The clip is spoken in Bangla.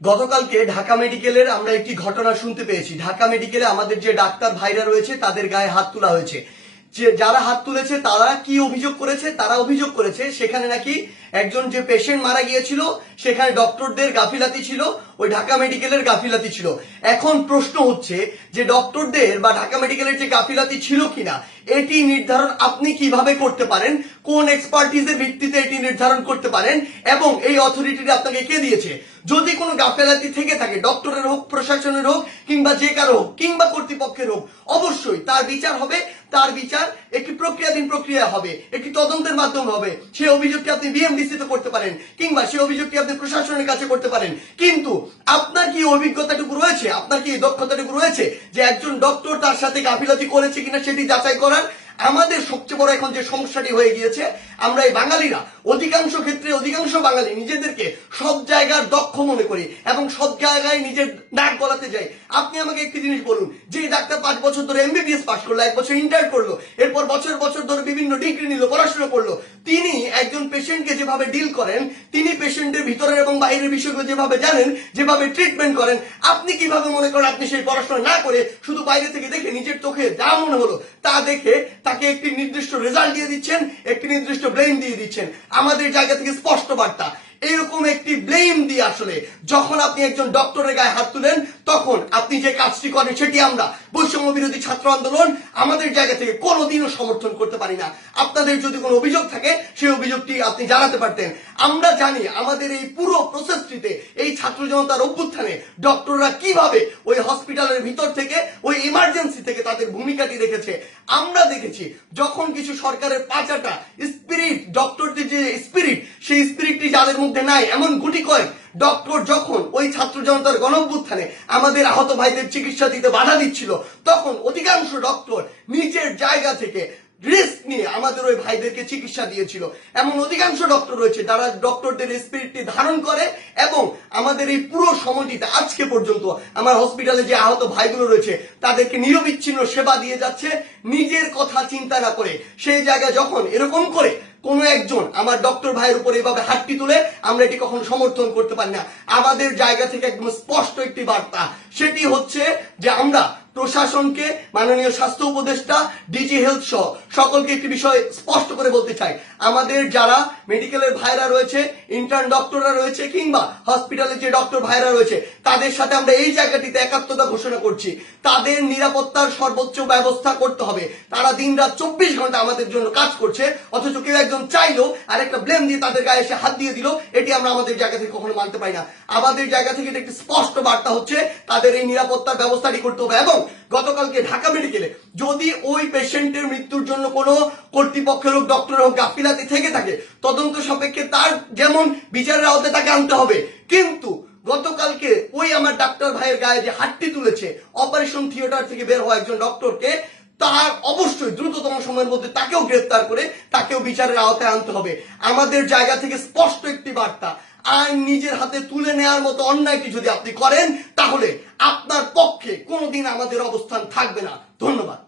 গতকালকে ঢাকা মেডিকেলের আমরা একটি ঘটনা শুনতে পেয়েছি। ঢাকা মেডিকেলে আমাদের যে ডাক্তার ভাইরা রয়েছে তাদের গায়ে হাত তোলা হয়েছে। যে যারা হাত তুলেছে তারা কি অভিযোগ করেছে? তারা অভিযোগ করেছে সেখানে নাকি একজন যে পেশেন্ট মারা গিয়েছিল সেখানে ডক্টরদের গাফিলাতি ছিল, ওই ঢাকা মেডিকেলের গাফিলাতি ছিল। এখন প্রশ্ন হচ্ছে যে ডক্টরদের বা ঢাকা মেডিকেলের যে গাফিলাতি ছিল কিনা এটি নির্ধারণ আপনি কিভাবে করতে পারেন, কোন এক্সপার্টিজের ভিত্তিতে এটি নির্ধারণ করতে পারেন এবং এই অথরিটিটা আপনাকে কে দিয়েছে? যদি কোনো গাফিলাতি থেকে থাকে, ডক্টরের হোক, প্রশাসনের হোক, কিংবা যে কারো হোক, কিংবা কর্তৃপক্ষের হোক, অবশ্যই তার বিচার হবে। তার বিচার একটি প্রক্রিয়াধীন প্রক্রিয়া হবে, একটি তদন্তের মাধ্যমে হবে। সেই অভিযোগটি আপনি বিএমডিসি তে করতে পারেন কিংবা সেই অভিযোগটি আপনি প্রশাসনের কাছে করতে পারেন। কিন্তু আপনার কি অভিজ্ঞতাটুকু রয়েছে, আপনার কি দক্ষতাটুকু রয়েছে যে একজন ডক্টর তার সাথে গাফিলতি করেছে কিনা সেটি যাচাই করার? আমাদের সবচেয়ে বড় এখন যে সমস্যাটি হয়ে গিয়েছে, আমরা এই বাঙালিরা অধিকাংশ ক্ষেত্রে অধিকাংশ বাঙালি নিজেদেরকে সব জায়গার দক্ষ মনে করি এবং সব জায়গায় নিজের নাক গলাতে যাই। আপনি আমাকে একটি জিনিস বলুন, যে ডাক্তার 5 বছর ধরে এমবিবিএস পাস করলো, 1 বছর ইন্টার করলো, এরপর বছর বছর ধরে বিভিন্ন ডিগ্রি নিল, পড়াশোনা করলো, তিনি একজন পেশেন্টকে যেভাবে ডিল করেন, তিনি পেশেন্টের ভিতরের এবং বাইরের বিষয়গুলো যেভাবে জানেন, যেভাবে ট্রিটমেন্ট করেন, আপনি কিভাবে মনে করেন আপনি সেই পড়াশোনা না করে শুধু বাইরে থেকে দেখে নিজের চোখে যা মনে হলো তা দেখে তাকে একটি নির্দিষ্ট রেজাল্ট দিয়ে দিচ্ছেন, একটি নির্দিষ্ট ব্লেম দিয়ে দিচ্ছেন? আমাদের জায়গা থেকে স্পষ্ট বার্তা, এইরকম একটি ব্লেম দিয়ে আসলে যখন আপনি একজন ডক্টরের গায়ে হাত তুলেন তখন আপনি যে কাজটি করেন সেটি আমরা বৈষম্য বিরোধী ছাত্র আন্দোলন আমাদের জায়গা থেকে কোনোদিনও সমর্থন করতে পারি না। আপনাদের যদি কোনো অভিযোগ থাকে সেই অভিযোগটি আপনি জানাতে পারতেন। আমরা জানি আমাদের এই পুরো প্রসেসটিতে, এই ছাত্র জনতার অভ্যুত্থানে ডক্টররা কিভাবে ওই হসপিটালের ভিতর থেকে, ওই ইমার্জেন্সি থেকে তাদের ভূমিকাটি রেখেছে। আমরা দেখেছি যখন কিছু সরকারের পাঁচাটা স্পিরিট, ডক্টরদের যে স্পিরিট, সেই স্পিরিটটি যাদের মধ্যে নাই, এমন গুটি কয়েক ডক্টর যখন ওই ছাত্র জনতার গণঅভ্যুত্থানে আমাদের আহত ভাইদের চিকিৎসা দিতে বাধা দিচ্ছিল, তখন অধিকাংশ ডক্টর নিজের জায়গা থেকে রিস্ক নিয়ে আমাদের ওই ভাইদেরকে চিকিৎসা দিয়েছিল। এমন অধিকাংশ ডক্টর রয়েছে যারা ডক্টরদের স্পিরিটটি ধারণ করে এবং আমাদের এই পুরো সময়টিতে আজকে পর্যন্ত আমার হসপিটালে যে আহত ভাইগুলো রয়েছে তাদেরকে নিরবিচ্ছিন্ন সেবা দিয়ে যাচ্ছে, নিজের কথা চিন্তা না করে। সেই জায়গায় যখন এরকম করে কোন একজন আমার ডক্টর ভাইয়ের উপর এভাবে হাতটি তুলে, আমরা এটি কখনো সমর্থন করতে পারি না। আমাদের জায়গা থেকে একদম স্পষ্ট একটি বার্তা, সেটি হচ্ছে যে আমরা প্রশাসনকে, মাননীয় স্বাস্থ্য উপদেষ্টা, ডিজি হেলথ সহ সকলকে একটি বিষয় স্পষ্ট করে বলতে চাই, আমাদের যারা মেডিকেলের ভাইরা রয়েছে, ইন্টার্ন ডক্টররা রয়েছে, কিংবা হসপিটালের যে ডক্টর ভাইরা রয়েছে, তাদের সাথে আমরা এই জায়গাটিতে একাত্মতা ঘোষণা করছি। তাদের নিরাপত্তার সর্বোচ্চ ব্যবস্থা করতে হবে। তারা দিনরাত 24 ঘন্টা আমাদের জন্য কাজ করছে, অথচ কেউ একজন চাইলো আর একটা ব্লেম দিয়ে তাদের গায়ে এসে হাত দিয়ে দিল, এটি আমরা আমাদের জায়গা থেকে কখনো মানতে পারি না। আমাদের জায়গা থেকে এটা একটি স্পষ্ট বার্তা হচ্ছে, তাদের এই নিরাপত্তার ব্যবস্থাটি করতে হবে। এবং গতকালকে ঢাকা মেডিকেলে যদি ওই পেশেন্টের মৃত্যুর জন্য কোনো কর্তৃপক্ষের হোক, ডক্টর হোক গাফিলাতি থেকে থাকে, তদন্ত সাপেক্ষে তার যেমন বিচারের আওতায় তাকে আনতে হবে। কিন্তু গতকালকে ওই আমার ডাক্তার ভাইয়ের গায়ে যে হাতটি তুলেছে, অপারেশন থিয়েটার থেকে বের হওয়া একজন ডক্টরকে, তার অবশ্যই দ্রুততম সময়ের মধ্যে তাকেও গ্রেফতার করে তাকেও বিচারের আওতায় আনতে হবে। আমাদের জায়গা থেকে স্পষ্ট একটি বার্তা, আইন নিজের হাতে তুলে নেওয়ার মতো অন্যায়টি যদি আপনি করেন তাহলে আপনার পক্ষে কোনোদিন আমাদের অবস্থান থাকবে না। ধন্যবাদ।